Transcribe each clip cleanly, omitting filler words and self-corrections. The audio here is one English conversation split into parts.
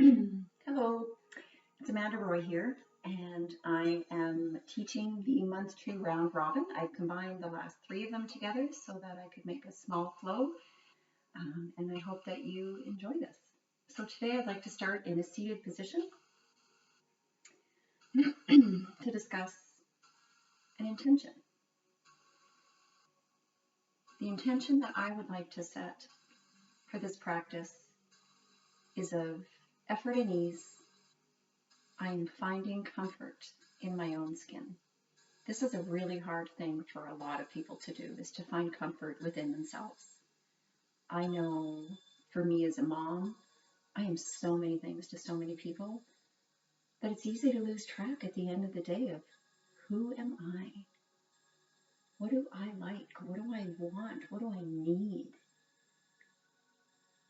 Hello, it's Amanda Roy here, and I am teaching the month 2 round robin. I've combined the last 3 of them together so that I could make a small flow, and I hope that you enjoy this. So today I'd like to start in a seated position to discuss an intention. The intention that I would like to set for this practice is of effort and ease. I'm finding comfort in my own skin. This is a really hard thing for a lot of people to do, is to find comfort within themselves. I know for me as a mom, I am so many things to so many people that it's easy to lose track at the end of the day of who am I? What do I like? What do I want? What do I need?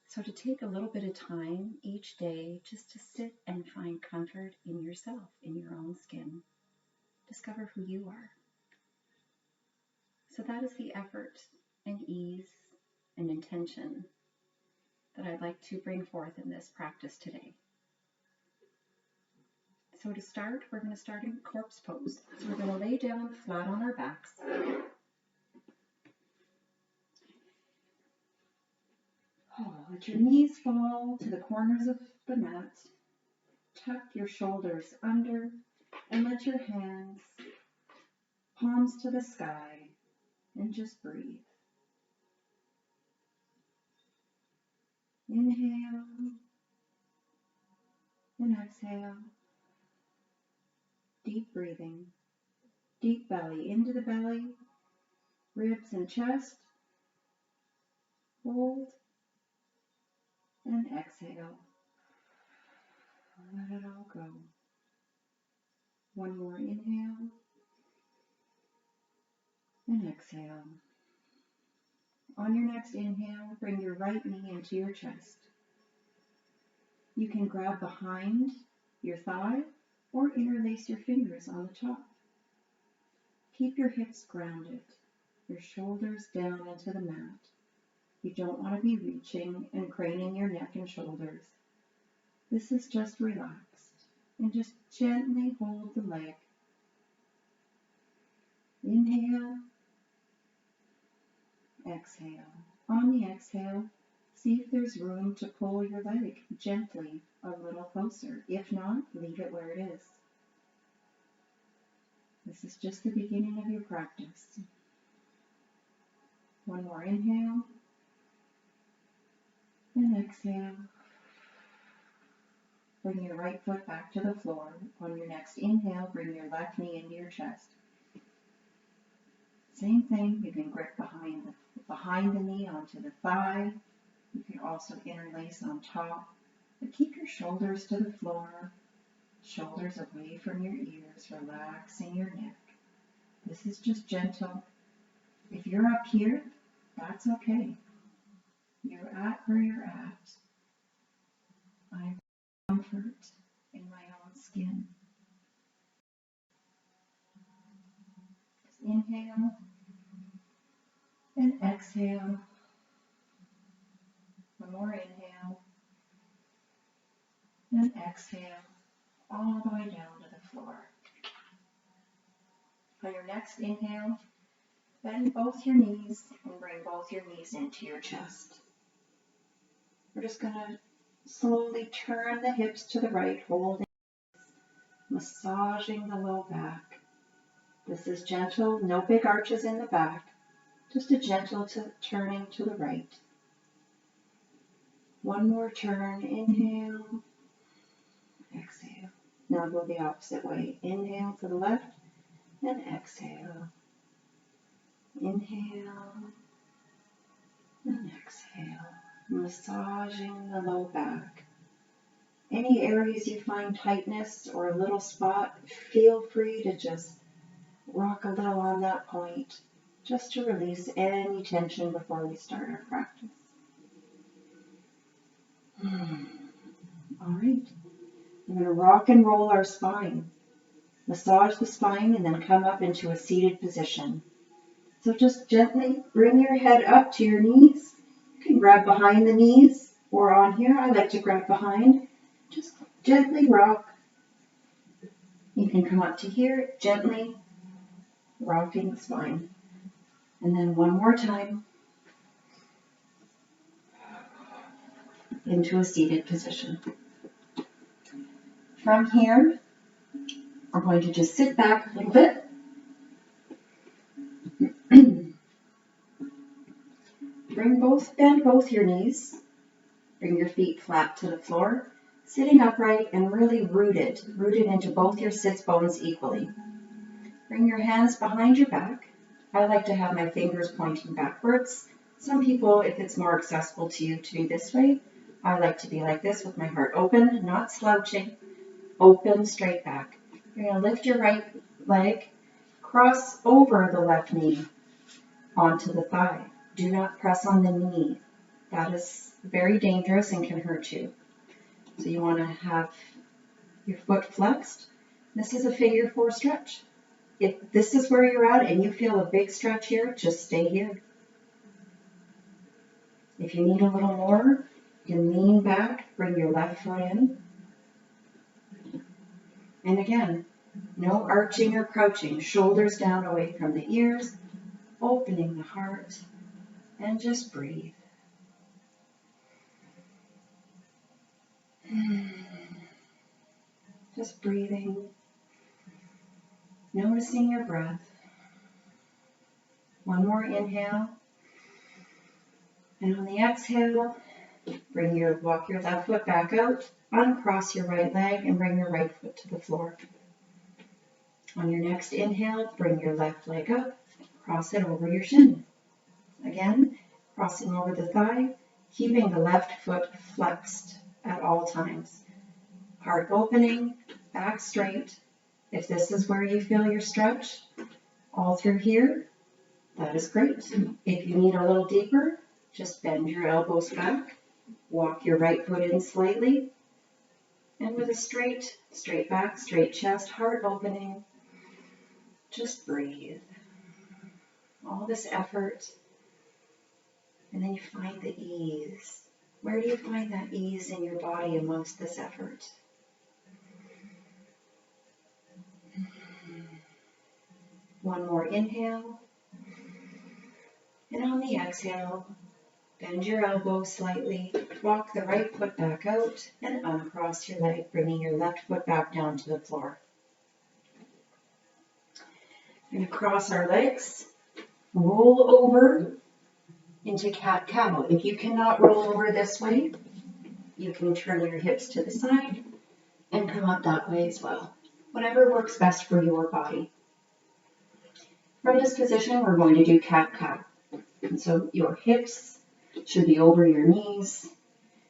So to take a little bit of time each day just to sit and find comfort in yourself, in your own skin. Discover who you are. So that is the effort and ease and intention that I'd like to bring forth in this practice today. So to start, we're going to start in corpse pose. So we're going to lay down flat on our backs. Let your knees fall to the corners of the mat. Tuck your shoulders under and let your hands, palms to the sky, and just breathe. Inhale and exhale. Deep breathing, deep belly into the belly, ribs and chest. Hold and exhale. Let it all go. One more inhale and exhale. On your next inhale, bring your right knee into your chest. You can grab behind your thigh or interlace your fingers on the top. Keep your hips grounded, your shoulders down into the mat. You don't want to be reaching and craning your neck and shoulders. This is just relaxed, and just gently hold the leg. Inhale, exhale. On the exhale, see if there's room to pull your leg gently a little closer. If not, leave it where it is. This is just the beginning of your practice. One more inhale and exhale. Bring your right foot back to the floor. On your next inhale, bring your left knee into your chest. Same thing, you can grip behind the knee onto the thigh. You can also interlace on top, but keep your shoulders to the floor, shoulders away from your ears, relaxing your neck. This is just gentle. If you're up here, that's okay. You're at where you're at. I'm comfort in my own skin. Just inhale and exhale. One more inhale and exhale all the way down to the floor. On your next inhale, bend both your knees and bring both your knees into your chest. We're just going to slowly turn the hips to the right, holding, massaging the low back. This is gentle, no big arches in the back, just a gentle turning to the right. One more turn, inhale, exhale. Now go the opposite way. Inhale to the left and exhale. Inhale and exhale. Massaging the low back. Any areas you find tightness or a little spot, feel free to just rock a little on that point, just to release any tension before we start our practice. All right, we're going to rock and roll our spine. Massage the spine and then come up into a seated position. So just gently bring your head up to your knees. You can grab behind the knees or on here. I like to grab behind. Just gently rock. You can come up to here, gently rocking the spine. And then one more time into a seated position. From here, we're going to just sit back a little bit. Bend both your knees. Bring your feet flat to the floor, sitting upright and really rooted into both your sits bones equally. Bring your hands behind your back. I like to have my fingers pointing backwards. Some people, if it's more accessible to you to do this way, I like to be like this with my heart open, not slouching, open, straight back. You're going to lift your right leg, cross over the left knee onto the thigh. Do not press on the knee. That is very dangerous and can hurt you. So you want to have your foot flexed. This is a figure 4 stretch. If this is where you're at and you feel a big stretch here, just stay here. If you need a little more, you can lean back, bring your left foot in. And again, no arching or crouching, shoulders down away from the ears, opening the heart, and just breathe. Just breathing, noticing your breath. One more inhale. And on the exhale, walk your left foot back out, uncross your right leg, and bring your right foot to the floor. On your next inhale, bring your left leg up, cross it over your shin. Again, crossing over the thigh, keeping the left foot flexed at all times. Heart opening, back straight. If this is where you feel your stretch, all through here, that is great. If you need a little deeper, just bend your elbows back, walk your right foot in slightly, and with a straight back, straight chest, heart opening, just breathe. All this effort, and then you find the ease. Where do you find that ease in your body amongst this effort? One more inhale. And on the exhale, bend your elbows slightly, walk the right foot back out, and uncross your leg, bringing your left foot back down to the floor. We're going to cross our legs, roll over into cat-cow. If you cannot roll over this way, you can turn your hips to the side and come up that way as well. Whatever works best for your body. From this position, we're going to do cat-cow. And so your hips should be over your knees,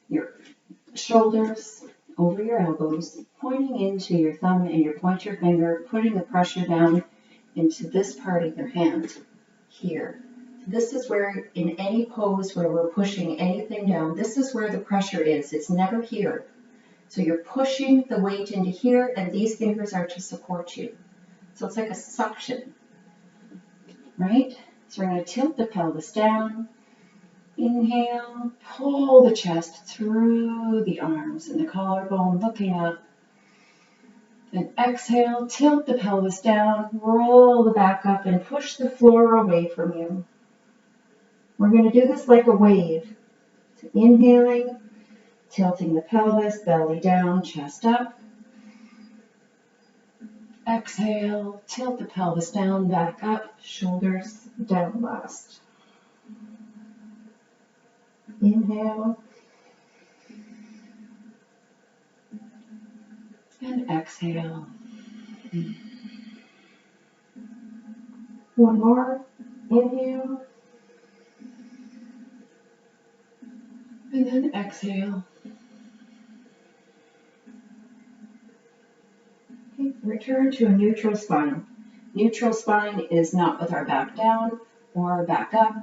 your shoulders over your elbows, pointing into your thumb and your pointer finger, putting the pressure down into this part of your hand here. This is where, in any pose where we're pushing anything down, this is where the pressure is. It's never here. So you're pushing the weight into here, and these fingers are to support you. So it's like a suction, right? So we're going to tilt the pelvis down. Inhale, pull the chest through the arms and the collarbone, looking up. Then exhale, tilt the pelvis down, roll the back up, and push the floor away from you. We're going to do this like a wave. So inhaling, tilting the pelvis, belly down, chest up. Exhale, tilt the pelvis down, back up, shoulders down last. Inhale. And exhale. One more. Inhale. And then exhale. Okay, return to a neutral spine. Neutral spine is not with our back down or our back up,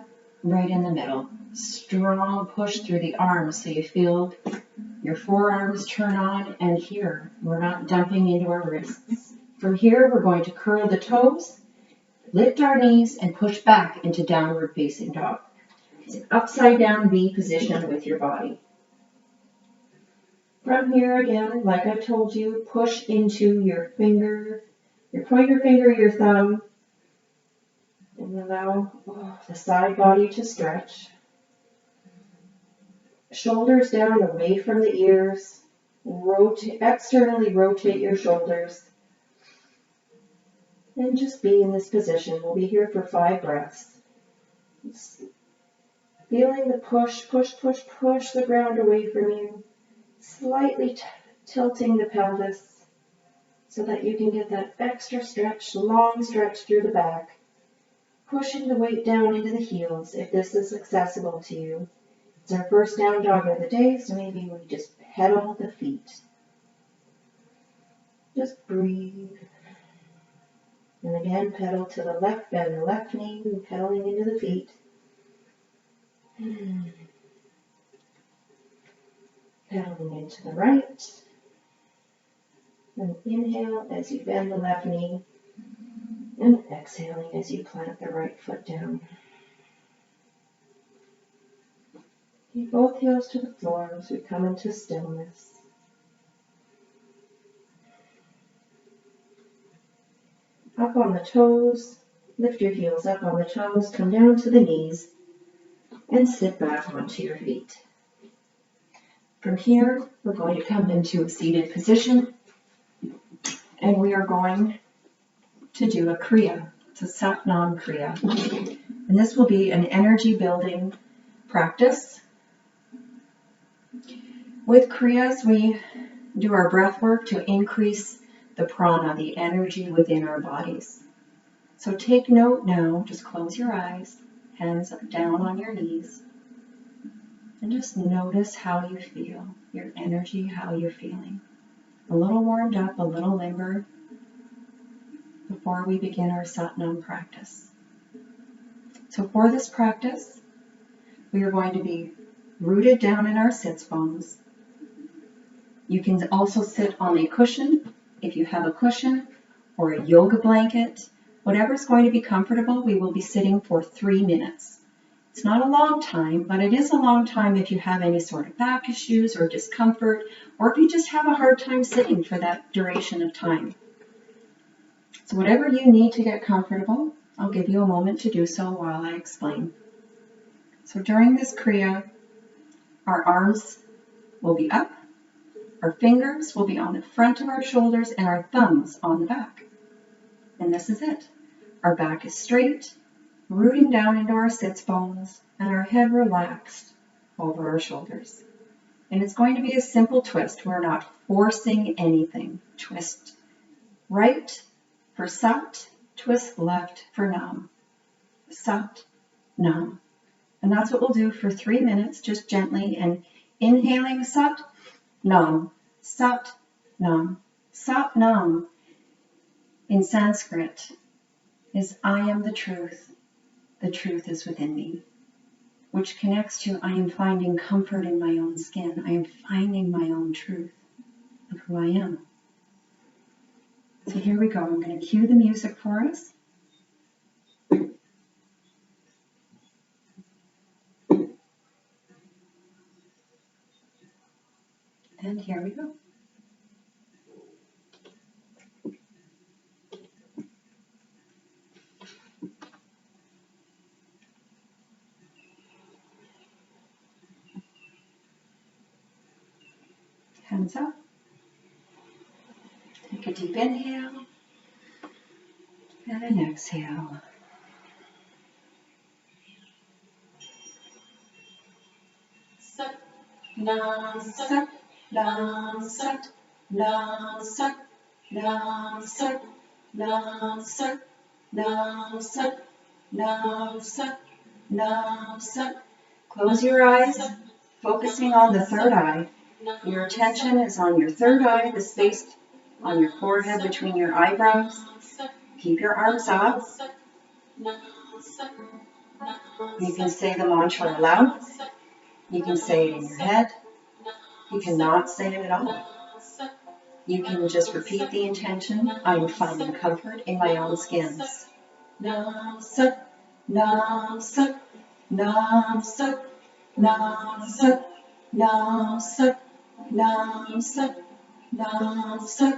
right in the middle. Strong push through the arms so you feel your forearms turn on, and here we're not dumping into our wrists. From here we're going to curl the toes, lift our knees, and push back into downward facing dog. It's an upside down V position with your body. From here again, like I told you, push into your finger, your pointer finger, your thumb, and allow the side body to stretch. Shoulders down, away from the ears. Externally rotate your shoulders. And just be in this position. We'll be here for 5 breaths. Feeling the push the ground away from you. Slightly tilting the pelvis so that you can get that extra stretch, long stretch through the back. Pushing the weight down into the heels if this is accessible to you. It's our first down dog of the day, so maybe we just pedal the feet. Just breathe. And again, pedal to the left, bend the left knee, and pedaling into the feet. Pedaling into the right. And inhale as you bend the left knee. And exhaling as you plant the right foot down. Keep both heels to the floor as we come into stillness. Up on the toes, lift your heels up on the toes, come down to the knees, and sit back onto your feet. From here, we're going to come into a seated position, and we are going to do a kriya. It's a Satnam kriya. And this will be an energy building practice. With kriyas, we do our breath work to increase the prana, the energy within our bodies. So take note now, just close your eyes, hands down on your knees, and just notice how you feel, your energy, how you're feeling. A little warmed up, a little limber before we begin our Satnam practice. So for this practice, we are going to be rooted down in our sits bones. You can also sit on a cushion, if you have a cushion, or a yoga blanket, whatever's going to be comfortable. We will be sitting for 3 minutes. It's not a long time, but it is a long time if you have any sort of back issues or discomfort, or if you just have a hard time sitting for that duration of time. So whatever you need to get comfortable, I'll give you a moment to do so while I explain. So during this kriya, our arms will be up, our fingers will be on the front of our shoulders, and our thumbs on the back. And this is it. Our back is straight, rooting down into our sits bones, and our head relaxed over our shoulders. And it's going to be a simple twist. We're not forcing anything. Twist right for Sat, twist left for Nam. Sat, Nam. And that's what we'll do for 3 minutes, just gently, and inhaling Sat, Nam, Sat, Nam. Sat, Nam in Sanskrit is I am the truth is within me, which connects to I am finding comfort in my own skin. I am finding my own truth of who I am. So here we go. I'm going to cue the music for us. And here we go. Hands up. Take a deep inhale and an exhale. Sat, Nam, Sat, Nam, Sat, Nam, Sat, Nam, Sat, Nam, Sat, Nam, Sat, Nam, Sat, Nam, Sat. Close your eyes, focusing on the third eye. Your attention is on your third eye, the space on your forehead between your eyebrows. Keep your arms up. You can say the mantra aloud. You can say it in your head. You cannot say it at all. You can just repeat the intention. I am finding comfort in my own skins. Nam Sat, Nam Sat, Nam Sat, Nam Sat, Nam Sat, Namaste, Namaste,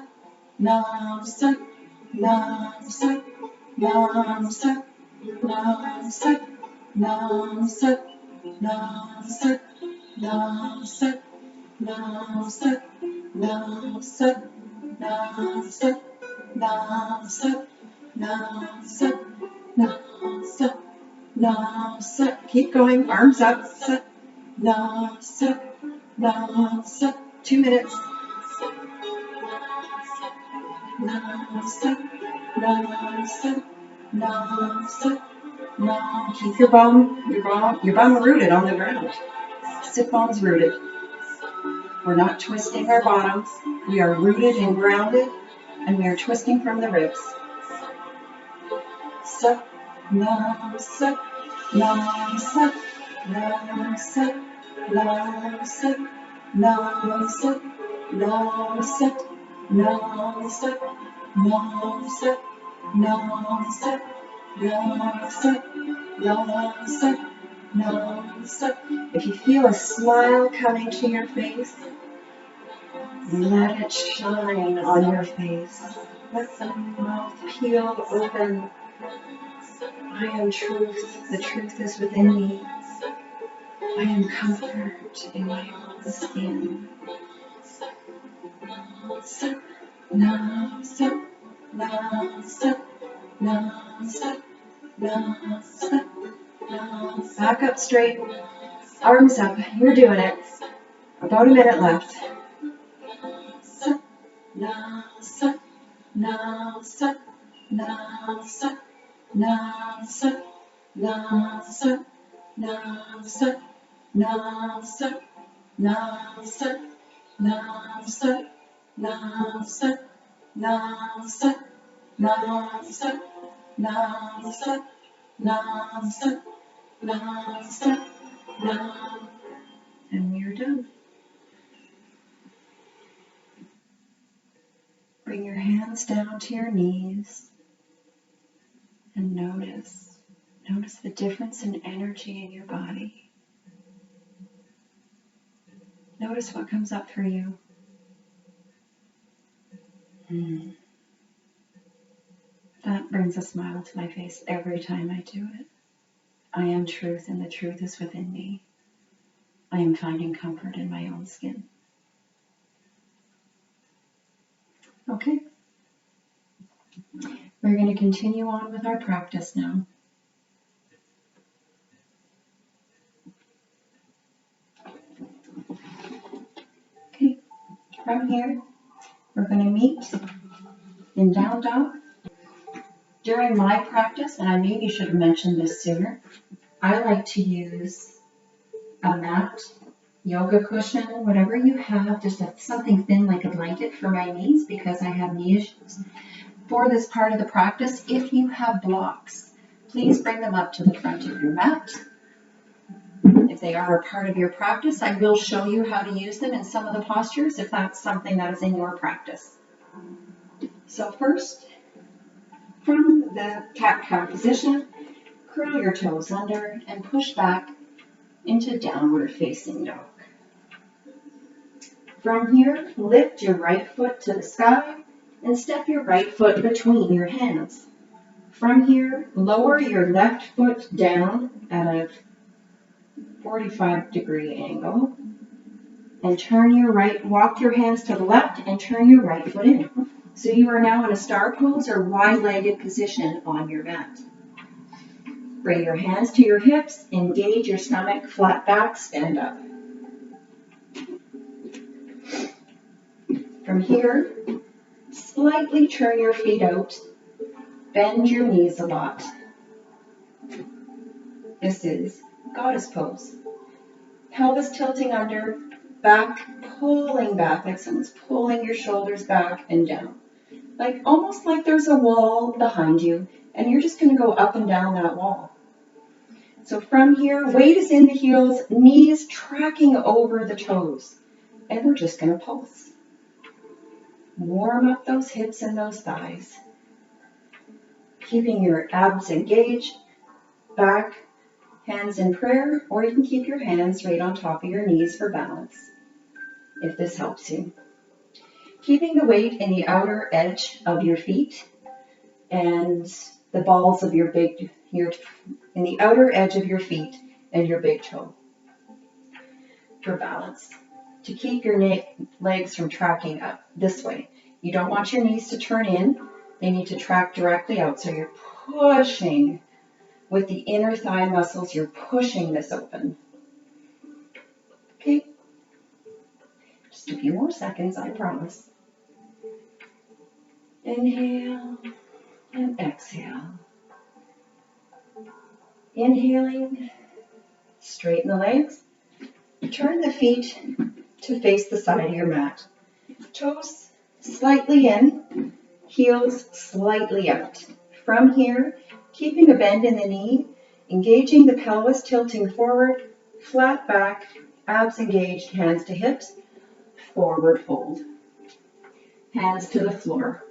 Namaste, Namaste, Namaste, Namaste, Namaste, Namaste, Namaste, Namaste, Namaste, Namaste, Namaste, Namaste, Namaste, Namaste. Keep going, arms up. Namaste, Namaste. 2 minutes. Namaste, Namaste, Namaste, Namaste. Keep your bum rooted on the ground. Sit bones rooted. We're not twisting our bottoms. We are rooted and grounded, and we are twisting from the ribs. Namaste, Namaste, Namaste, Namaste, Namaste, Namaste, Namaste, Namaste, Namaste, Namaste, Namaste, Namaste, Namaste. If you feel a smile coming to your face, let it shine on your face. Let the mouth peel open. I am truth. The truth is within me. I am comfort in my own skin. Namaste, Namaste, Namaste, Namaste, Namaste, Namaste. Back up straight. Arms up. You're doing it. About a minute left. Namaste, Namaste, Namaste, Namaste, Namaste, Namaste, Namaste, Namaste, Namaste, Namaste, Namaste, Namaste, Namaste, Namaste, Namaste, Namaste. And we're done. Bring your hands down to your knees and notice the difference in energy in your body. Notice what comes up for you. That brings a smile to my face every time I do it. I am truth, and the truth is within me. I am finding comfort in my own skin. Okay. We're going to continue on with our practice now. Okay. From here, we're going to meet in down dog. During my practice, and I maybe should have mentioned this sooner, I like to use a mat, yoga cushion, whatever you have, just something thin like a blanket for my knees because I have knee issues. For this part of the practice, if you have blocks, please bring them up to the front of your mat. If they are a part of your practice, I will show you how to use them in some of the postures if that's something that is in your practice. So first, from the cat-cow position, curl your toes under and push back into downward facing dog. From here, lift your right foot to the sky and step your right foot between your hands. From here, lower your left foot down at a 45-degree angle and walk your hands to the left and turn your right foot in. So you are now in a star pose or wide-legged position on your mat. Bring your hands to your hips, engage your stomach, flat back, stand up. From here, slightly turn your feet out, bend your knees a lot. This is goddess pose. Pelvis tilting under, back pulling back, like someone's pulling your shoulders back and down. Almost like there's a wall behind you, and you're just going to go up and down that wall. So from here, weight is in the heels, knees tracking over the toes, and we're just going to pulse. Warm up those hips and those thighs. Keeping your abs engaged, back, hands in prayer, or you can keep your hands right on top of your knees for balance. if this helps you. Keeping the weight in the outer edge of your feet and the balls of in the outer edge of your feet and your big toe for balance. To keep your legs from tracking up this way. You don't want your knees to turn in. They need to track directly out. So you're pushing with the inner thigh muscles. You're pushing this open. Okay. Just a few more seconds, I promise. Inhale and exhale. Inhaling, straighten the legs. Turn the feet to face the side of your mat. Toes slightly in, heels slightly out. From here, keeping a bend in the knee, engaging the pelvis, tilting forward, flat back, abs engaged, hands to hips, forward fold. Hands to the floor.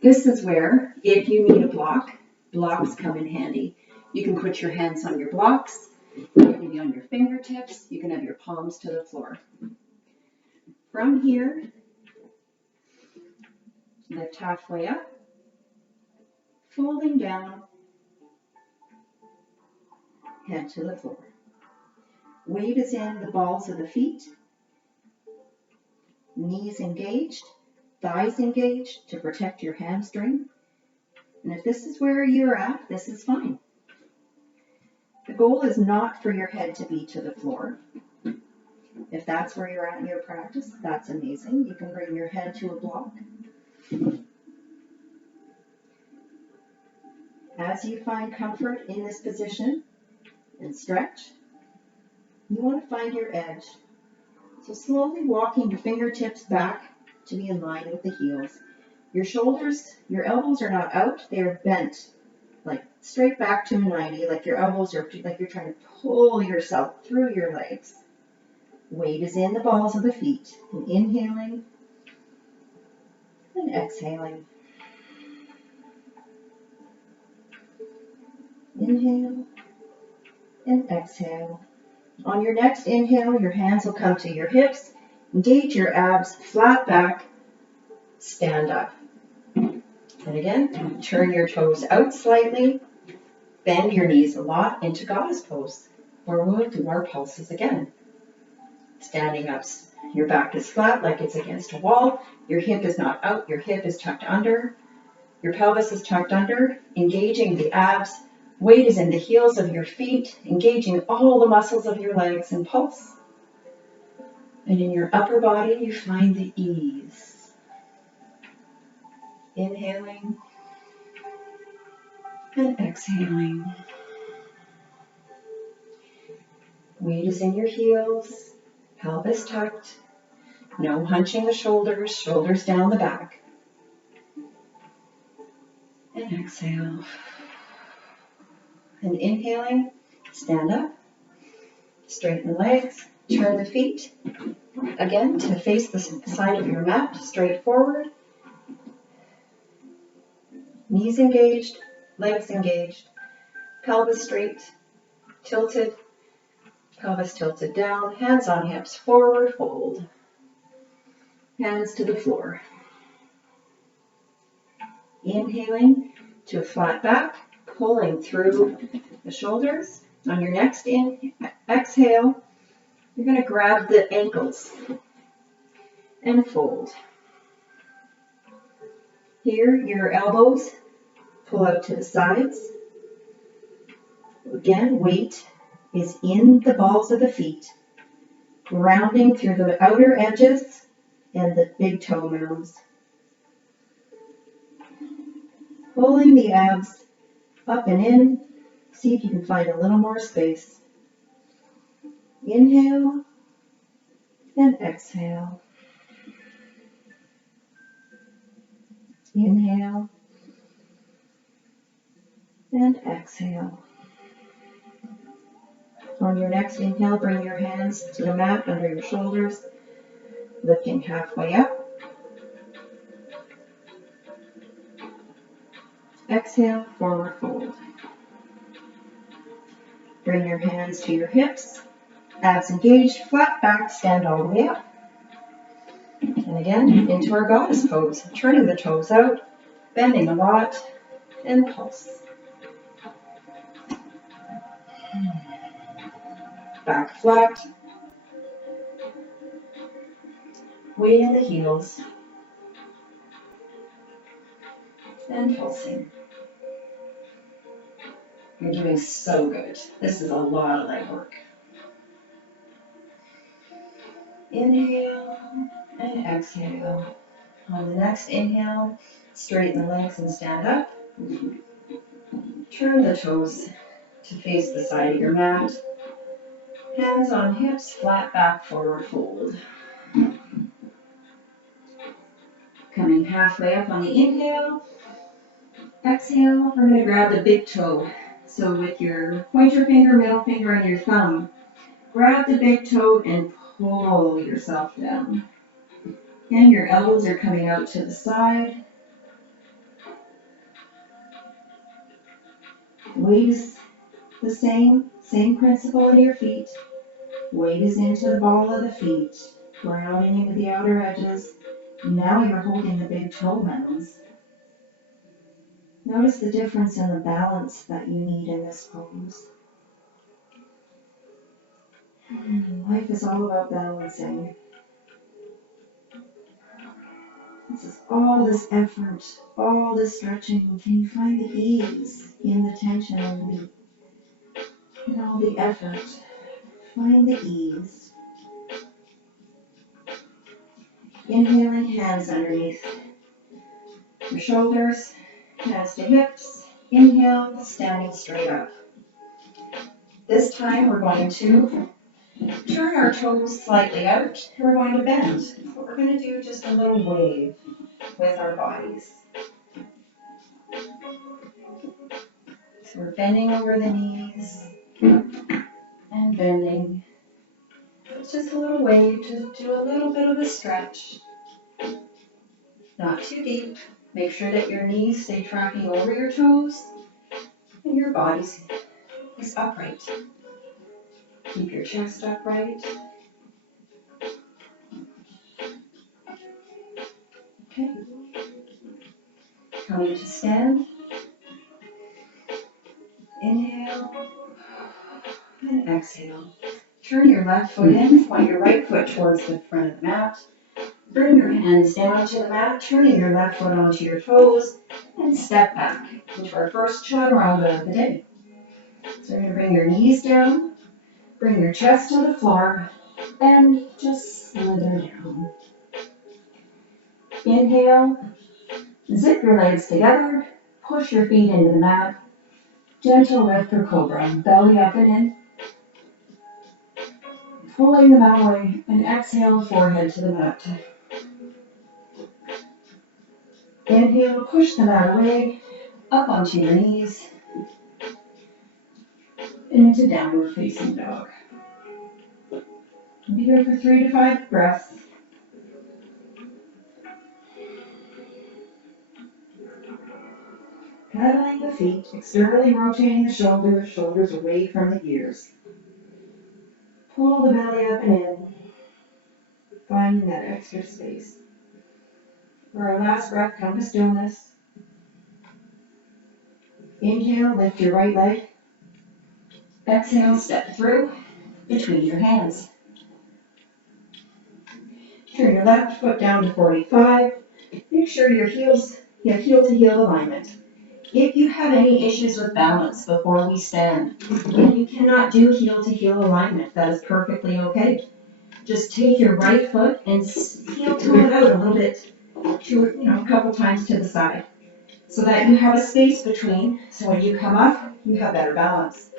This is where, if you need a block, blocks come in handy. You can put your hands on your blocks, you can be on your fingertips, you can have your palms to the floor. From here, lift halfway up, folding down, head to the floor. Weight is in the balls of the feet, knees engaged, thighs engaged to protect your hamstring. And if this is where you're at, this is fine. The goal is not for your head to be to the floor. If that's where you're at in your practice, that's amazing. You can bring your head to a block. As you find comfort in this position and stretch, you want to find your edge. So slowly walking your fingertips back to be in line with the heels. Your shoulders, your elbows are not out, they're bent, like straight back to 90, like your elbows are like you're trying to pull yourself through your legs. Weight is in the balls of the feet. And inhaling and exhaling. Inhale and exhale. On your next inhale, your hands will come to your hips. Engage your abs, flat back, stand up. And again, turn your toes out slightly. Bend your knees a lot into goddess pose, where we'll do our pulses again. Standing up, your back is flat like it's against a wall. Your hip is not out, your hip is tucked under. Your pelvis is tucked under, engaging the abs. Weight is in the heels of your feet, engaging all the muscles of your legs and pulse. And in your upper body, you find the ease. Inhaling and exhaling. Weight is in your heels, pelvis tucked. No hunching the shoulders, shoulders down the back. And exhale. And inhaling, stand up, straighten the legs, turn the feet, again to face the side of your mat, straight forward. Knees engaged, legs engaged, pelvis straight, tilted, pelvis tilted down, hands on hips, forward fold. Hands to the floor. Inhaling to a flat back, pulling through the shoulders. On your next exhale, you're going to grab the ankles and fold. Here, your elbows pull out to the sides. Again, weight is in the balls of the feet, rounding through the outer edges and the big toe mounds. Pulling the abs up and in. See if you can find a little more space. Inhale and exhale. Inhale and exhale. On your next inhale, bring your hands to the mat under your shoulders, lifting halfway up. Exhale, forward fold. Bring your hands to your hips, abs engaged, flat back, stand all the way up. And again, into our goddess pose, turning the toes out, bending a lot, and pulse. Back flat, weight in the heels, and pulsing. You're doing so good. This is a lot of leg work. Inhale and exhale. On the next inhale, straighten the legs and stand up. Turn the toes to face the side of your mat. Hands on hips, flat back, forward fold. Coming halfway up on the inhale. Exhale, we're going to grab the big toe. So with your pointer finger, middle finger, and your thumb, grab the big toe and pull yourself down. And your elbows are coming out to the side. Weight is the same principle in your feet. Weight is into the ball of the feet, grounding into the outer edges. Now you're holding the big toe mounds. Notice the difference in the balance that you need in this pose. Life is all about balancing. This is all this effort, all this stretching. Can you find the ease in the tension and all the effort? Find the ease. Inhaling, hands underneath your shoulders, hands to hips. Inhale, standing straight up. This time we're going to turn our toes slightly out and we're going to bend. But we're going to do just a little wave with our bodies. So we're bending over the knees and bending. It's just a little wave to do a little bit of a stretch. Not too deep. Make sure that your knees stay tracking over your toes and your body is upright. Keep your chest upright. Okay. Coming to stand. Inhale and exhale. Turn your left foot in, point your right foot towards the front of the mat. Bring your hands down to the mat, turning your left foot onto your toes, and step back into our first chaturanga of the day. So you're going to bring your knees down, bring your chest to the floor, and just slither down. Inhale, zip your legs together, push your feet into the mat, gentle lift for cobra, belly up and in, pulling the mat away, and exhale, forehead to the mat. Inhale, push the mat away, up onto your knees, and into downward facing dog. Be here for 3 to 5 breaths. Pedaling the feet, externally rotating the shoulders away from the ears. Pull the belly up and in, finding that extra space. For our last breath, come to stillness. Inhale, lift your right leg. Exhale, step through between your hands. Turn your left foot down to 45. Make sure you have heel to heel alignment. If you have any issues with balance before we stand, if you cannot do heel to heel alignment, that is perfectly okay. Just take your right foot and heel toe it out a little bit, a couple times to the side, so that you have a space between, so when you come up, you have better balance.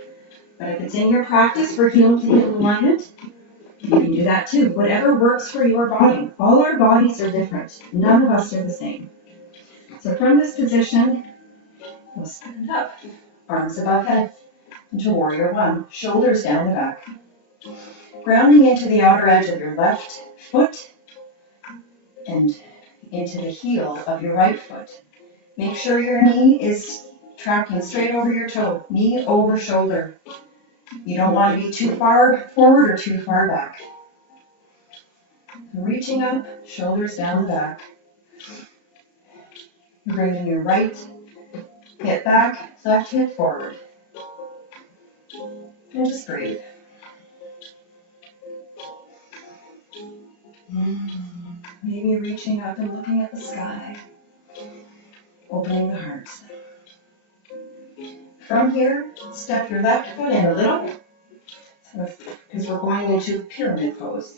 But if it's in your practice for heel to heel alignment, you can do that too. Whatever works for your body. All our bodies are different. None of us are the same. So from this position, we'll stand up, arms above head, into warrior one, shoulders down the back. Grounding into the outer edge of your left foot and into the heel of your right foot. Make sure your knee is tracking straight over your toe, knee over shoulder. You don't want to be too far forward or too far back. Reaching up, shoulders down the back. Bringing your right hip back, left hip forward. And just breathe. Maybe reaching up and looking at the sky. Opening the heart. From here, step your left foot in a little, because we're going into pyramid pose.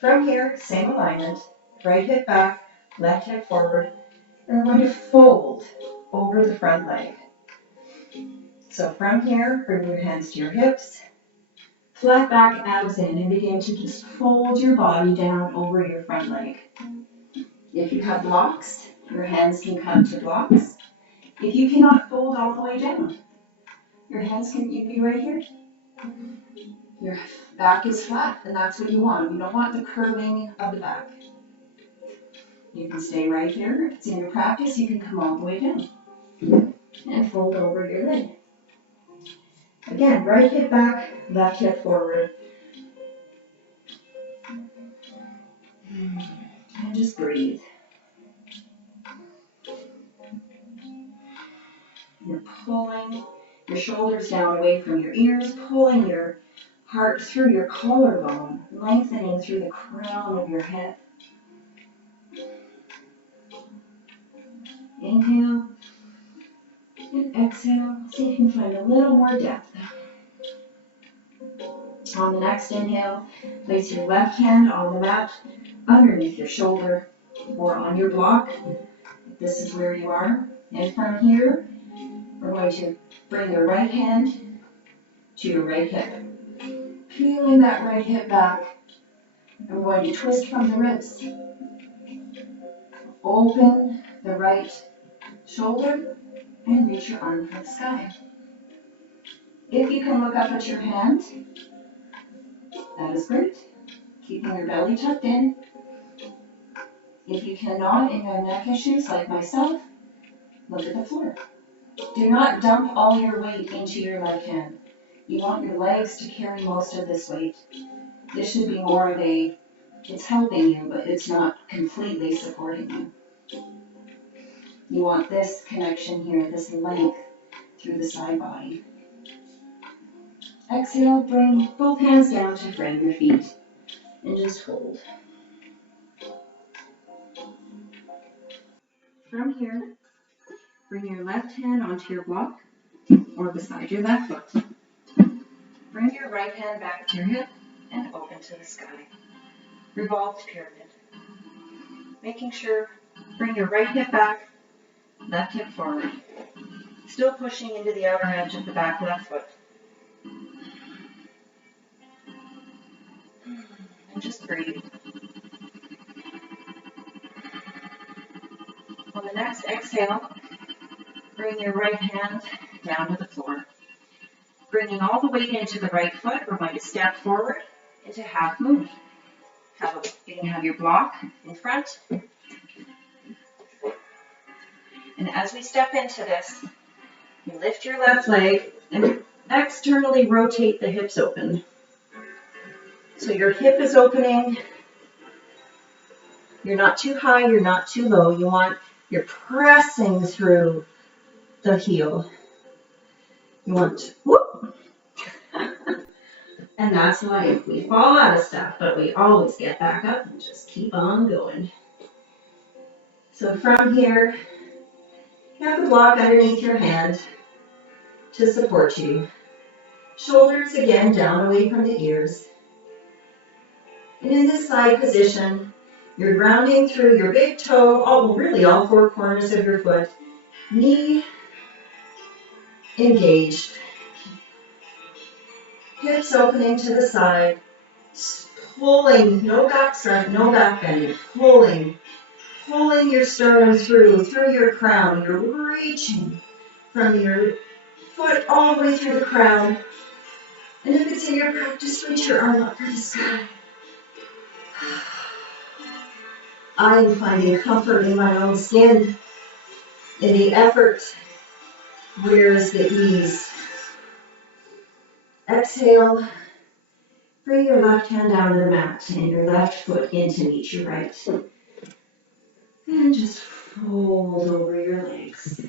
From here, same alignment, right hip back, left hip forward, and we're going to fold over the front leg. So from here, bring your hands to your hips, flat back abs in, and begin to just fold your body down over your front leg. If you have blocks, your hands can come to blocks. If you cannot fold all the way down, your hands can be right here. Your back is flat, and that's what you want. You don't want the curving of the back. You can stay right here. If it's in your practice, you can come all the way down and fold over your leg. Again, right hip back, left hip forward. And just breathe. You're pulling your shoulders down away from your ears, pulling your heart through your collarbone, lengthening through the crown of your head. Inhale and exhale. See if you can find a little more depth. On the next inhale, place your left hand on the mat underneath your shoulder or on your block. This is where you are. And from here, we're going to bring your right hand to your right hip. Peeling that right hip back. And we're going to twist from the ribs. Open the right shoulder and reach your arm for the sky. If you can look up at your hand, that is great. Keeping your belly tucked in. If you cannot and you have neck issues like myself, look at the floor. Do not dump all your weight into your left hand. You want your legs to carry most of this weight. This should be more of a, it's helping you, but it's not completely supporting you. You want this connection here, this length through the side body. Exhale, bring both hands down to frame your feet and just hold. From here, bring your left hand onto your block or beside your left foot. Bring your right hand back to your hip and open to the sky. Revolved pyramid. Making sure, bring your right hip back, left hip forward. Still pushing into the outer edge of the back left foot. And just breathe. On the next exhale, bring your right hand down to the floor. Bringing all the weight into the right foot, we're going to step forward into half move. You can have your block in front. And as we step into this, you lift your left leg and externally rotate the hips open. So your hip is opening. You're not too high, you're not too low. You're pressing through the heel. You want, whoop. And that's life. We fall out of stuff, but we always get back up and just keep on going. So from here, you have the block underneath your hand to support you. Shoulders again down away from the ears. And in this side position, you're grounding through your big toe, all four corners of your foot. Knee engaged. Hips opening to the side. Pulling, no back strength, no back bending. Pulling your sternum through your crown. You're reaching from your foot all the way through the crown. And if it's in your practice, reach your arm up for the sky. I am finding comfort in my own skin. In the effort, where is the ease? Exhale, Bring your left hand down to the mat and your left foot in to meet your right. And just fold over your legs.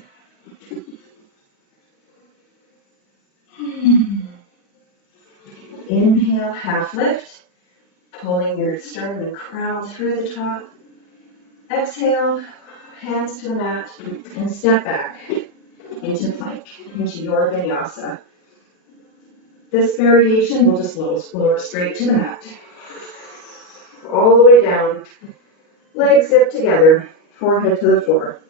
Inhale, half lift, pulling your sternum and crown through the top. Exhale, hands to the mat, and step back into plank, into your vinyasa. This variation will just lower straight to the mat. All the way down, legs zip together, forehead to the floor.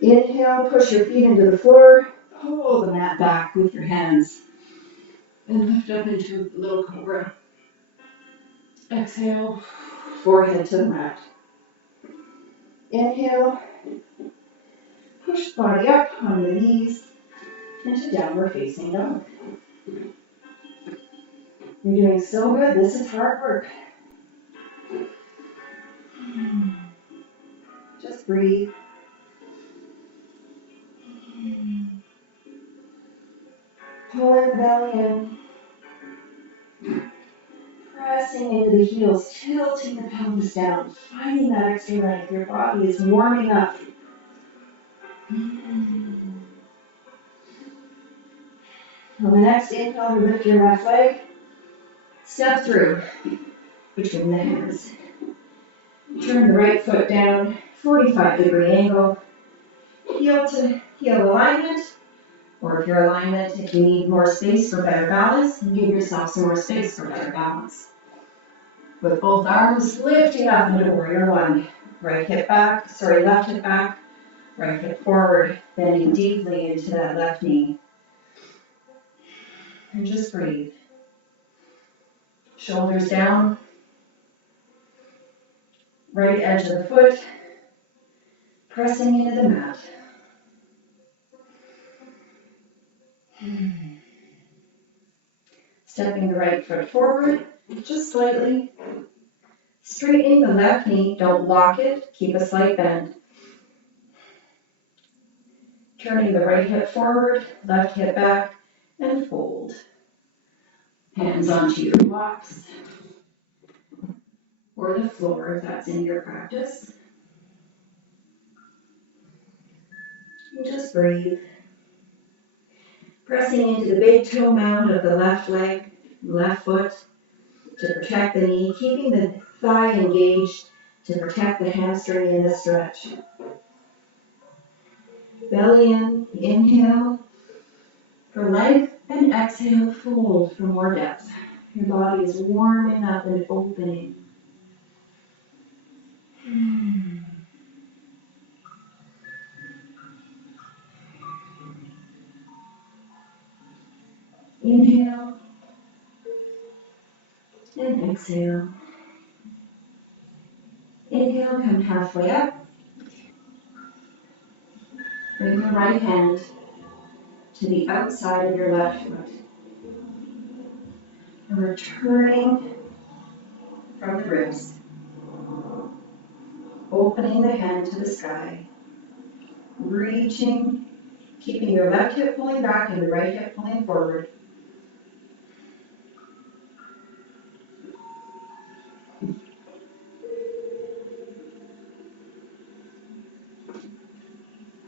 Inhale, push your feet into the floor, pull the mat back with your hands, and lift up into a little cobra. Exhale, forehead to the mat. Inhale, push the body up on the knees into downward facing dog. You're doing so good. This is hard work. Just breathe. Pulling the belly in. Pressing into the heels, tilting the pelvis down, finding that extra length. Your body is warming up. On the next inhale, lift your left leg. Step through between the hands. Turn the right foot down, 45-degree angle. Heel to heel alignment. Or if your alignment, if you need more space for better balance, give yourself some more space for better balance. With both arms lifting up into warrior one. Left hip back, right hip forward, bending deeply into that left knee. And just breathe. Shoulders down, right edge of the foot, pressing into the mat. Stepping the right foot forward, just slightly. Straightening the left knee, don't lock it, keep a slight bend. Turning the right hip forward, left hip back, and fold. Hands onto your blocks or the floor if that's in your practice. And just breathe. Pressing into the big toe mound of the left leg, left foot to protect the knee, keeping the thigh engaged to protect the hamstring in the stretch. Belly in, inhale for length, and exhale, fold for more depth. Your body is warming up and opening. Inhale and exhale. Inhale, come halfway up. Bring your right hand to the outside of your left foot. And returning from the ribs. Opening the hand to the sky. Reaching, keeping your left hip pulling back and the right hip pulling forward.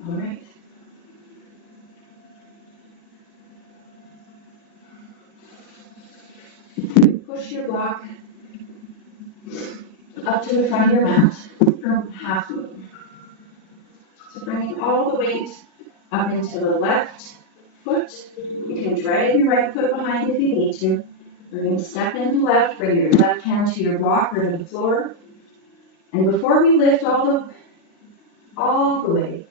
All right. Push your block up to the front of your mat from half moon. So bringing all the weight up into the left foot. You can drag your right foot behind if you need to. We're going to step into left, bring your left hand to your block or to the floor. And before we lift all the way,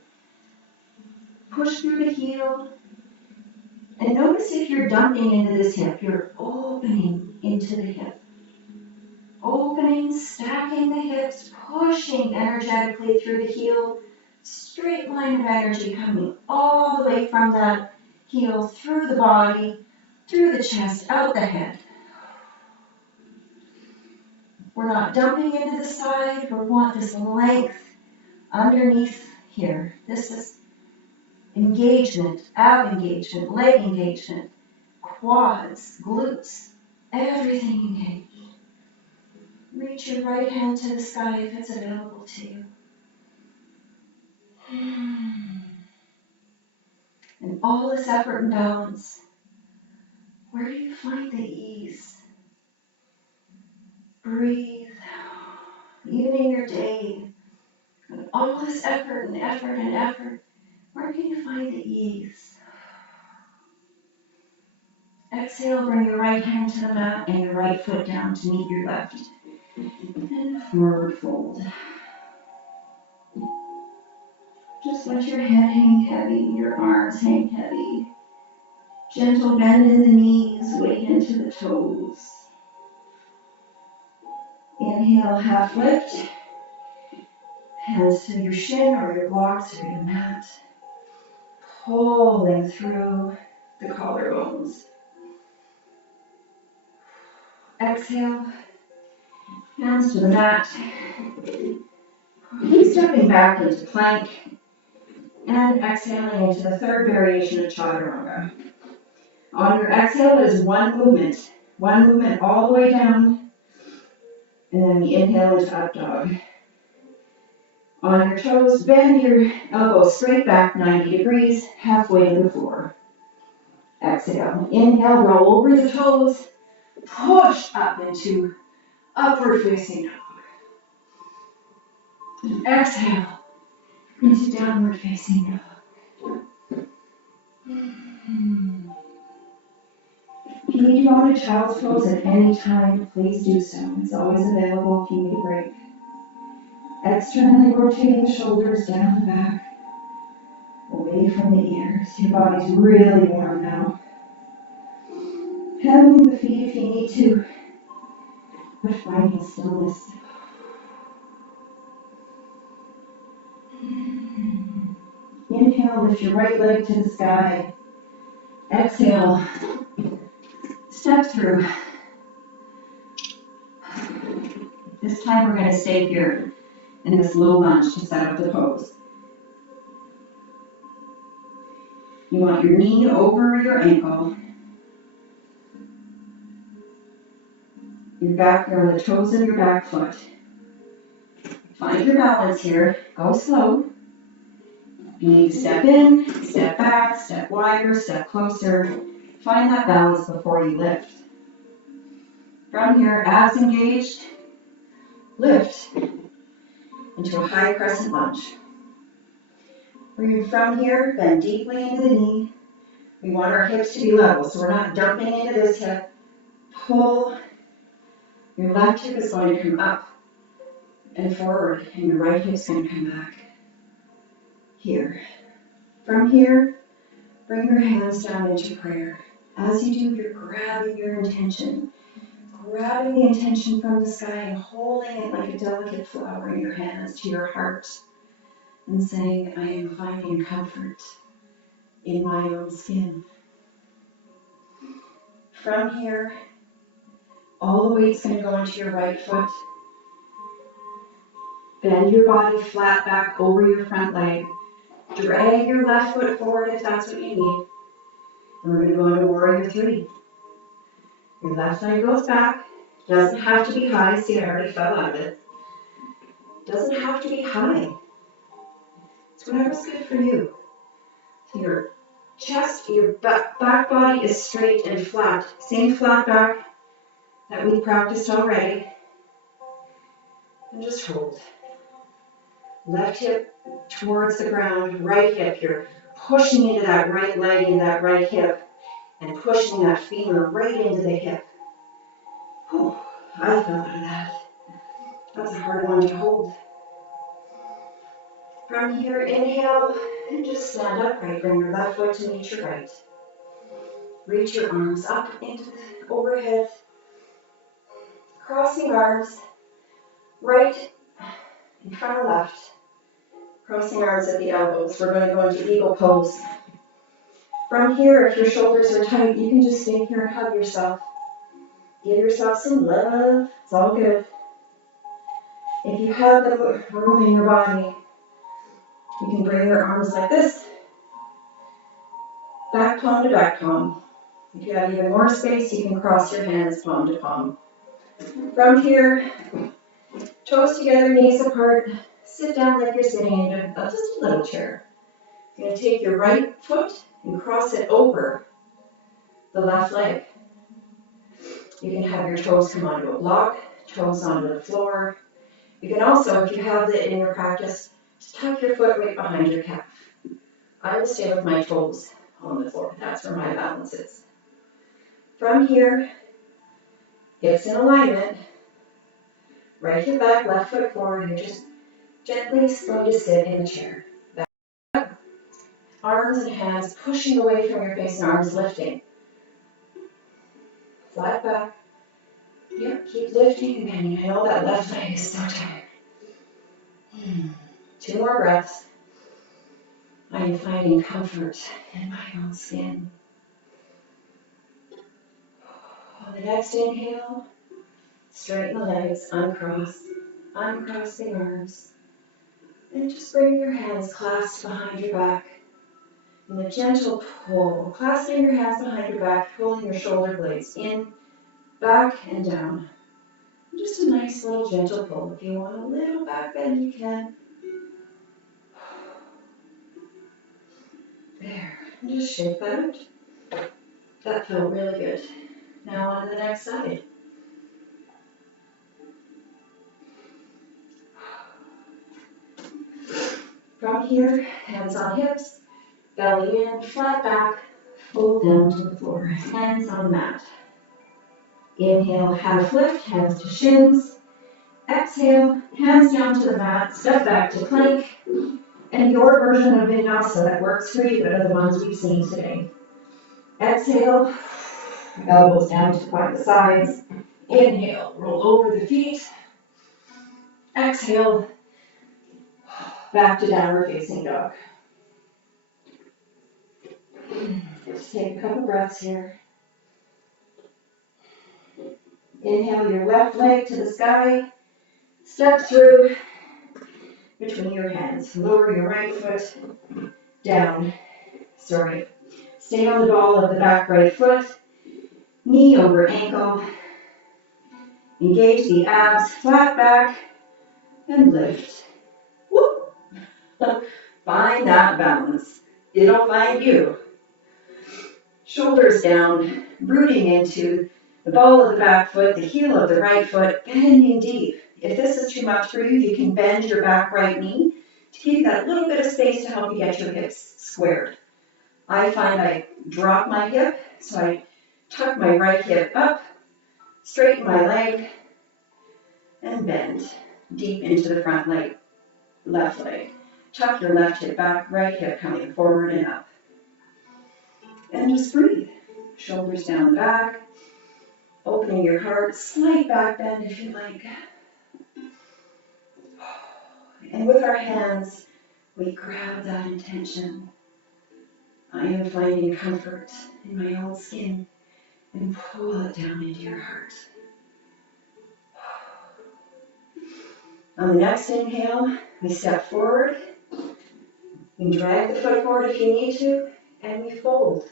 push through the heel. And notice if you're dumping into this hip, you're opening into the hip. Opening, stacking the hips, pushing energetically through the heel. Straight line of energy coming all the way from that heel through the body, through the chest, out the head. We're not dumping into the side. We want this length underneath here. This is engagement, ab engagement, leg engagement, quads, glutes, Everything engaged. Reach your right hand to the sky if it's available to you. And all this effort and balance, where do you find the ease? Breathe, even in your day, with all this effort and effort and effort, where can you find the ease? Exhale, bring your right hand to the mat and your right foot down to meet your left. And forward fold. Just let your head hang heavy, your arms hang heavy. Gentle bend in the knees, weight into the toes. Inhale, half lift. Hands to your shin or your blocks or your mat. Pulling through the collarbones. Exhale, hands to the mat. Keep stepping back into plank and exhaling into the third variation of chaturanga. On your exhale, it is one movement all the way down, and then we inhale into up dog. On your toes, bend your elbows straight back 90 degrees, halfway to the floor. Exhale, inhale, roll over the toes, push up into upward facing dog. And exhale into downward facing dog. If you need to go into child's pose at any time, please do so. It's always available if you need a break. Externally rotating the shoulders down the back, away from the ears. Your body's really warm now. Handling the feet if you need to, but finding stillness. Inhale, lift your right leg to the sky. Exhale, step through. This time we're going to stay here in this little lunge to set up the pose. You want your knee over your ankle. Your back, you're on the toes of your back foot. Find your balance here. Go slow. You need to step in, step back, step wider, step closer. Find that balance before you lift. From here, abs engaged, lift into a high crescent lunge. From here, bend deeply into the knee. We want our hips to be level, so we're not dumping into this hip. Pull. Your left hip is going to come up and forward, and your right hip's going to come back. Here. From here, bring your hands down into prayer. As you do, you're grabbing your intention. Grabbing the intention from the sky and holding it like a delicate flower in your hands to your heart. And saying, I am finding comfort in my own skin. From here, all the weight's going to go into your right foot. Bend your body flat back over your front leg. Drag your left foot forward if that's what you need. And we're going to go into Warrior 3. Your left leg goes back. Doesn't have to be high. See, I already fell out of it. Doesn't have to be high. It's whatever's good for you. So your chest, your back body is straight and flat. Same flat back that we practiced already. And just hold. Left hip towards the ground, right hip. You're pushing into that right leg and that right hip and pushing that femur right into the hip. Whew, I fell out of that. That's a hard one to hold. From here, inhale and just stand upright. Bring your left foot to meet your right. Reach your arms up into the overhead. Crossing arms, right in front of left. Crossing arms at the elbows. We're going to go into eagle pose. From here, if your shoulders are tight, you can just stay here and hug yourself. Give yourself some love. It's all good. If you have the room in your body, you can bring your arms like this. Back palm to back palm. If you have even more space, you can cross your hands palm to palm. From here, toes together, knees apart, sit down like you're sitting in just a little chair. You're going to take your right foot and cross it over the left leg. You can have your toes come onto a block, toes onto the floor. You can also, if you have it in your practice, just tuck your foot right behind your calf. I will stay with my toes on the floor. That's where my balance is. From here, hips in alignment, right hip back, left foot forward. You just gently, slowly sit in the chair. Back, arms and hands pushing away from your face and arms lifting. Flat back. Yep, keep lifting and bending. I know that left leg is so tired. 2 more breaths. I am finding comfort in my own skin. On the next inhale, straighten the legs, uncross the arms, and just bring your hands clasped behind your back. And a gentle pull, clasping your hands behind your back, pulling your shoulder blades in, back, and down. Just a nice little gentle pull. If you want a little back bend, you can. There, and just shake that out. That felt really good. Now on to the next side. From here, hands on hips, belly in, flat back, fold down to the floor, hands on the mat. Inhale, half lift, hands to shins. Exhale, hands down to the mat, step back to plank. And your version of vinyasa that works for you are the ones we've seen today. Exhale, elbows down to by the sides. Inhale, roll over the feet. Exhale, back to downward facing dog. Just take a couple breaths here. Inhale your left leg to the sky. Step through between your hands. Lower your right foot down. Stay on the ball of the back right foot. Knee over ankle. Engage the abs, flat back, and lift. Woo! Find that balance. It'll find you. Shoulders down, rooting into the ball of the back foot, the heel of the right foot, bending deep. If this is too much for you, you can bend your back right knee to give you that little bit of space to help you get your hips squared. I find I drop my hip, so I tuck my right hip up, straighten my leg, and bend deep into the front leg, left leg. Tuck your left hip back, right hip coming forward and up. And just breathe. Shoulders down the back, opening your heart, slight back bend if you like. And with our hands, we grab that intention. I am finding comfort in my own skin, and pull it down into your heart. On the next inhale, we step forward. You can drag the foot forward if you need to, and we fold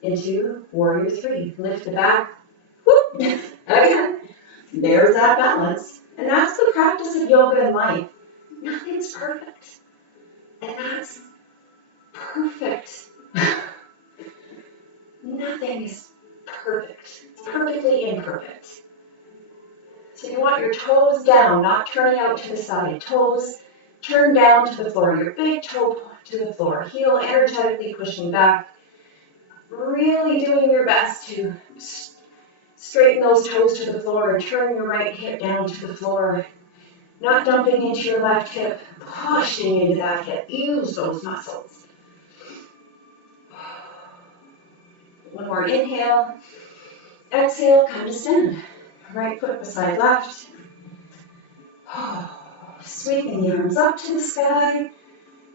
into warrior 3. Lift the back. Whoop! Again. There's that balance. And that's the practice of yoga in life. Nothing's perfect. And that's perfect. Nothing is perfect. It's perfectly imperfect. So you want your toes down, not turning out to the side. Toes turn down to the floor. Your big toe to the floor. Heel energetically pushing back. Really doing your best to straighten those toes to the floor and turn your right hip down to the floor. Not dumping into your left hip, pushing into that hip. Use those muscles. One more inhale. Exhale, come to stand. Right foot beside left. Sweeping the arms up to the sky.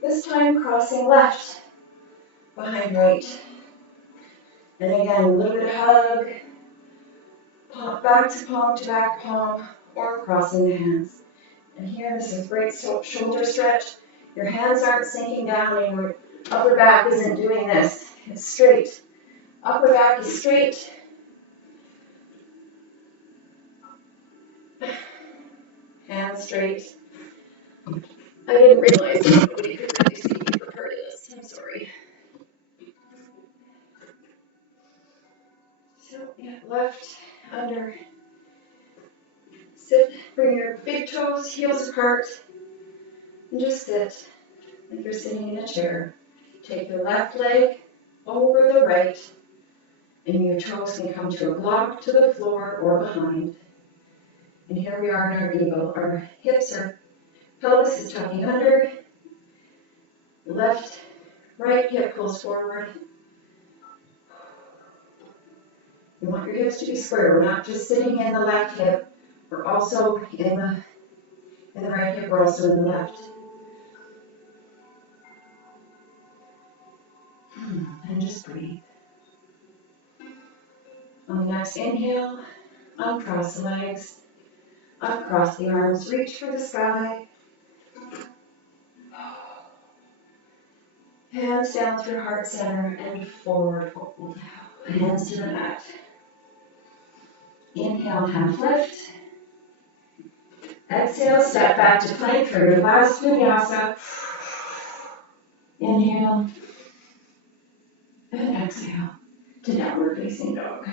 This time crossing left behind right. And again, a little bit of hug. Back to back palm, or crossing the hands. And here, this is great shoulder stretch. Your hands aren't sinking down and your upper back isn't doing this. It's straight. Upper back is straight. Hands straight. I didn't realize that nobody could really see me for part of this. I'm sorry. So, yeah, left under. Sit, bring your big toes, heels apart, and just sit like you're sitting in a chair. Take your left leg over the right, and your toes can come to a block to the floor or behind. And here we are in our eagle. Our hips are, pelvis is tucking under. Left, right hip pulls forward. You want your hips to be square. We're not just sitting in the left hip. We're also in the right hip. We're also in the left. And just breathe. On the next inhale, uncross the legs, uncross the arms, reach for the sky. Hands down through heart center and forward fold. Hands to the mat. Inhale, half lift. Exhale, step back to plank for your last vinyasa. Inhale and exhale to downward facing dog.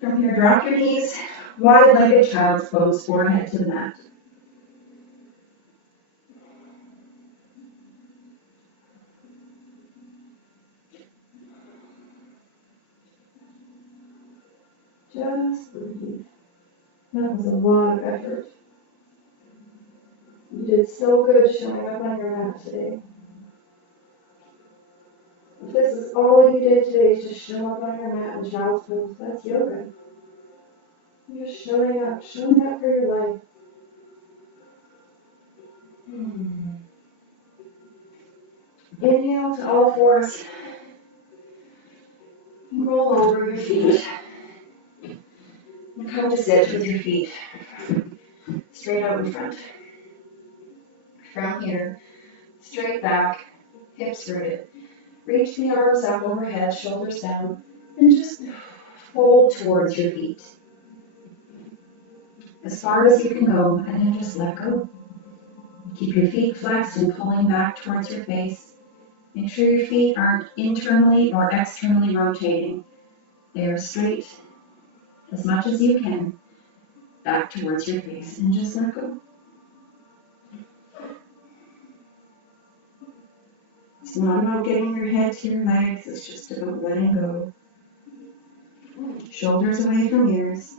From here, drop your knees, wide-legged child's pose, forehead to the mat. Just breathe. That was a lot of effort. You did so good showing up on your mat today. If this is all you did today is just show up on your mat in child's pose, that's yoga. You're just showing up for your life. Inhale to all fours. Roll over your feet. And come to sit with your feet straight out in front. From here, straight back, hips rooted. Reach the arms up overhead, shoulders down, and just fold towards your feet. As far as you can go, and then just let go. Keep your feet flexed and pulling back towards your face. Make sure your feet aren't internally or externally rotating. They are straight as much as you can, back towards your face, and just let go. It's not about getting your head to your legs, it's just about letting go. Shoulders away from ears.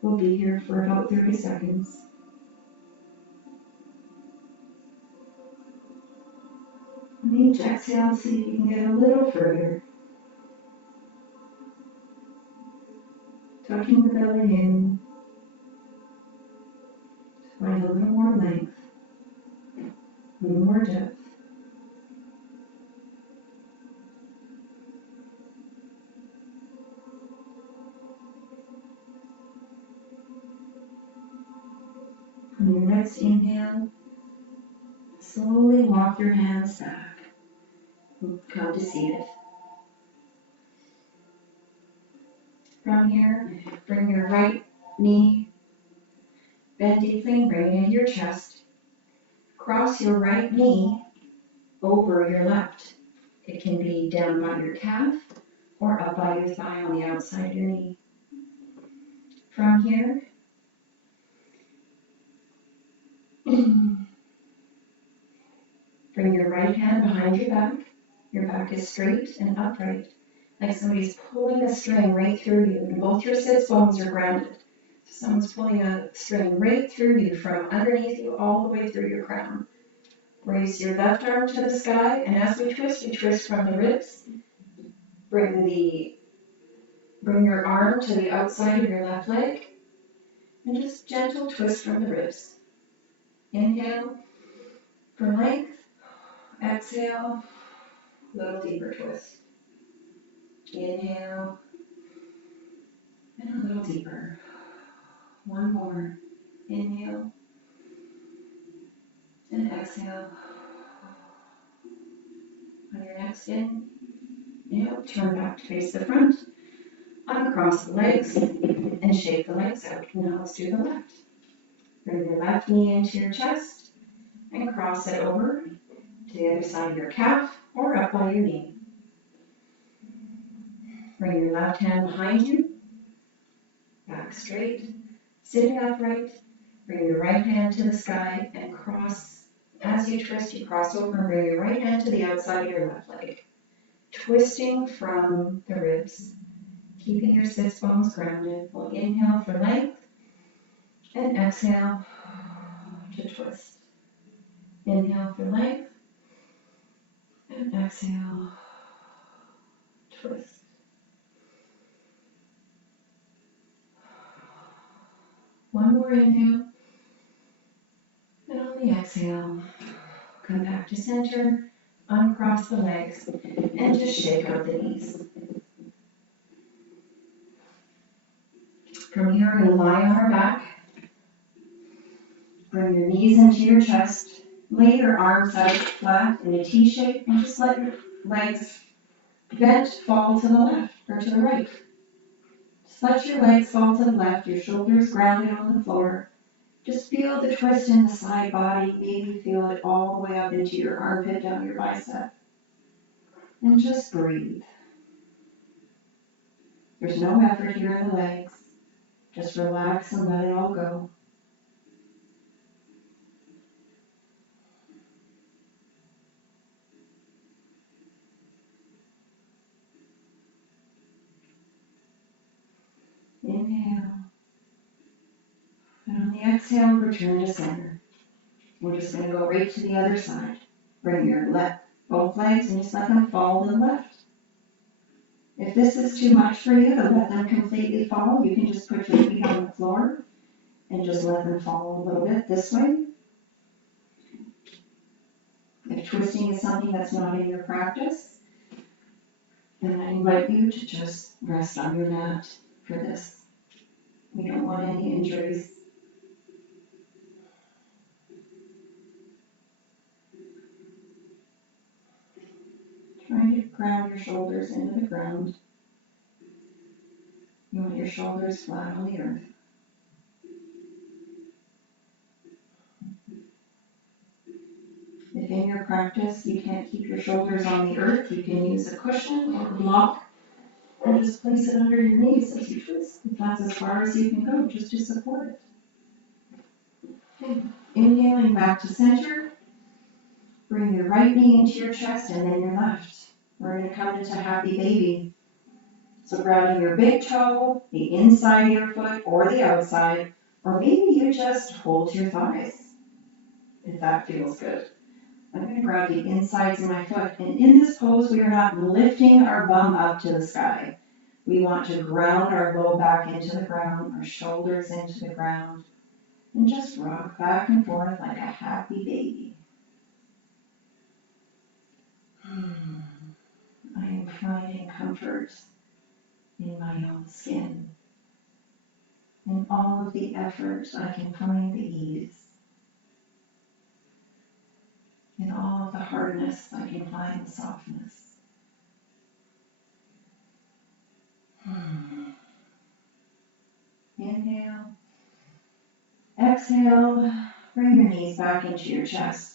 We'll be here for about 30 seconds. And each exhale, see if you can get a little further. Tucking the belly in. Find a little more length, a little more depth. On your next inhale, slowly walk your hands back. Come to seated. From here, bring your right knee, bend deeply and bring it into your chest. Cross your right knee over your left. It can be down by your calf or up by your thigh on the outside of your knee. From here, bring your right hand behind your back. Your back is straight and upright, like somebody's pulling a string right through you, and both your sits bones are grounded. So someone's pulling a string right through you from underneath you all the way through your crown. Raise your left arm to the sky, and as we twist from the ribs. Bring your arm to the outside of your left leg, and just gentle twist from the ribs. Inhale for length. Exhale, little deeper twist. Inhale, and a little deeper. One more. Inhale, next turn back to face the front, uncross the legs, and shake the legs out. Now let's do the left. Bring your left knee into your chest and cross it over to the other side of your calf or up by your knee. Bring your left hand behind you, back straight, sitting upright. Bring your right hand to the sky and cross. As you twist, you cross over and bring your right hand to the outside of your left leg, twisting from the ribs, keeping your sits bones grounded. We'll inhale for length and exhale to twist. Inhale for length and exhale, twist. One more inhale, and on the exhale, come back to center, uncross the legs, and just shake out the knees. From here, we're going to lie on our back. Bring your knees into your chest. Lay your arms out flat in a T shape and just let your legs bent fall to the left or to the right. Just let your legs fall to the left, your shoulders grounded on the floor. Just feel the twist in the side body. Maybe feel it all the way up into your armpit, down your bicep. And just breathe. There's no effort here in the legs. Just relax and let it all go. Inhale. And on the exhale, return to center. We're just going to go right to the other side. Bring your both legs and just let them fall to the left. If this is too much for you to let them completely fall, you can just put your feet on the floor and just let them fall a little bit this way. If twisting is something that's not in your practice, then I invite you to just rest on your mat for this. We don't want any injuries. Try to ground your shoulders into the ground. You want your shoulders flat on the earth. If in your practice you can't keep your shoulders on the earth, you can use a cushion or a block and just place it under your knees as you twist. If that's as far as you can go, just to support it. Okay. Inhaling back to center. Bring your right knee into your chest and then your left. We're going to come into happy baby. So grounding your big toe, the inside of your foot or the outside, or maybe you just hold your thighs, if that feels good. I'm going to grab the insides of my foot, and in this pose, we are not lifting our bum up to the sky. We want to ground our low back into the ground, our shoulders into the ground, and just rock back and forth like a happy baby. I am finding comfort in my own skin. In all of the effort, I can find the ease. In all of the hardness, I can find the softness. Inhale. Exhale. Bring your knees back into your chest.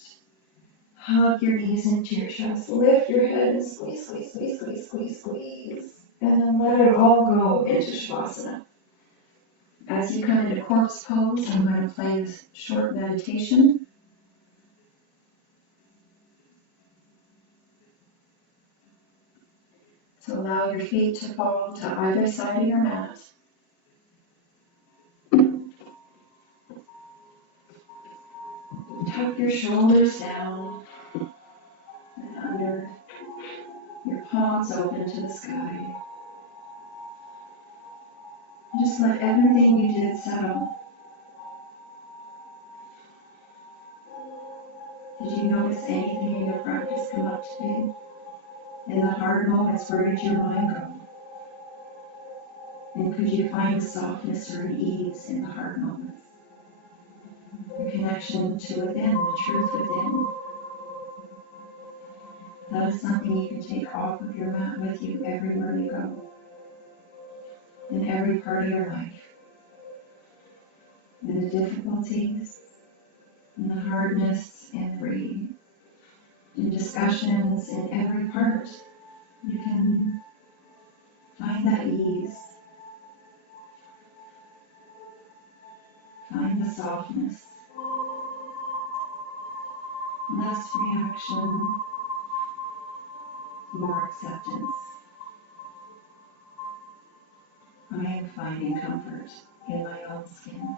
Hug your knees into your chest. Lift your head and squeeze, squeeze, squeeze, squeeze, squeeze, squeeze. And then let it all go into Shavasana. As you come into corpse pose, I'm going to play this short meditation. So allow your feet to fall to either side of your mat. Tuck your shoulders down and under, your palms open to the sky. Just let everything you did settle. Did you notice anything in your practice come up today? In the hard moments, where did your mind go? And could you find softness or ease in the hard moments? The connection to within, the truth within. That is something you can take off of your mat with you everywhere you go, in every part of your life, in the difficulties, in the hardness, in discussions, in every part. You can find that ease, find the softness, less reaction, more acceptance. I am finding comfort in my own skin.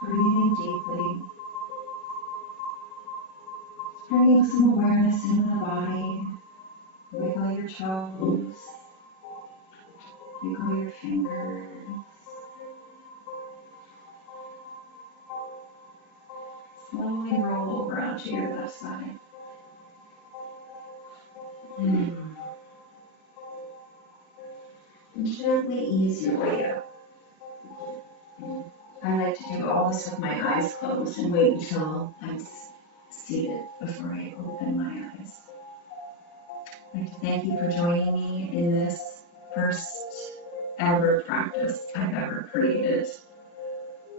Breathing deeply, bringing some awareness into the body. Wiggle your toes, wiggle your fingers. Slowly roll over onto your left side. And gently ease your way up. I like to do all this with my eyes closed and wait until I'm seated before I open my eyes. I'd like to thank you for joining me in this first ever practice I've ever created.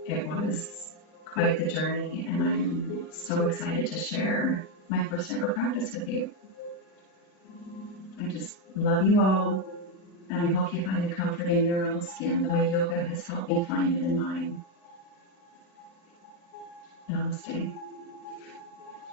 It was quite the journey, and I'm so excited to share my first ever practice with you. I just love you all, and I hope you find the comfort in your own skin the way yoga has helped me find it in mine. Namaste.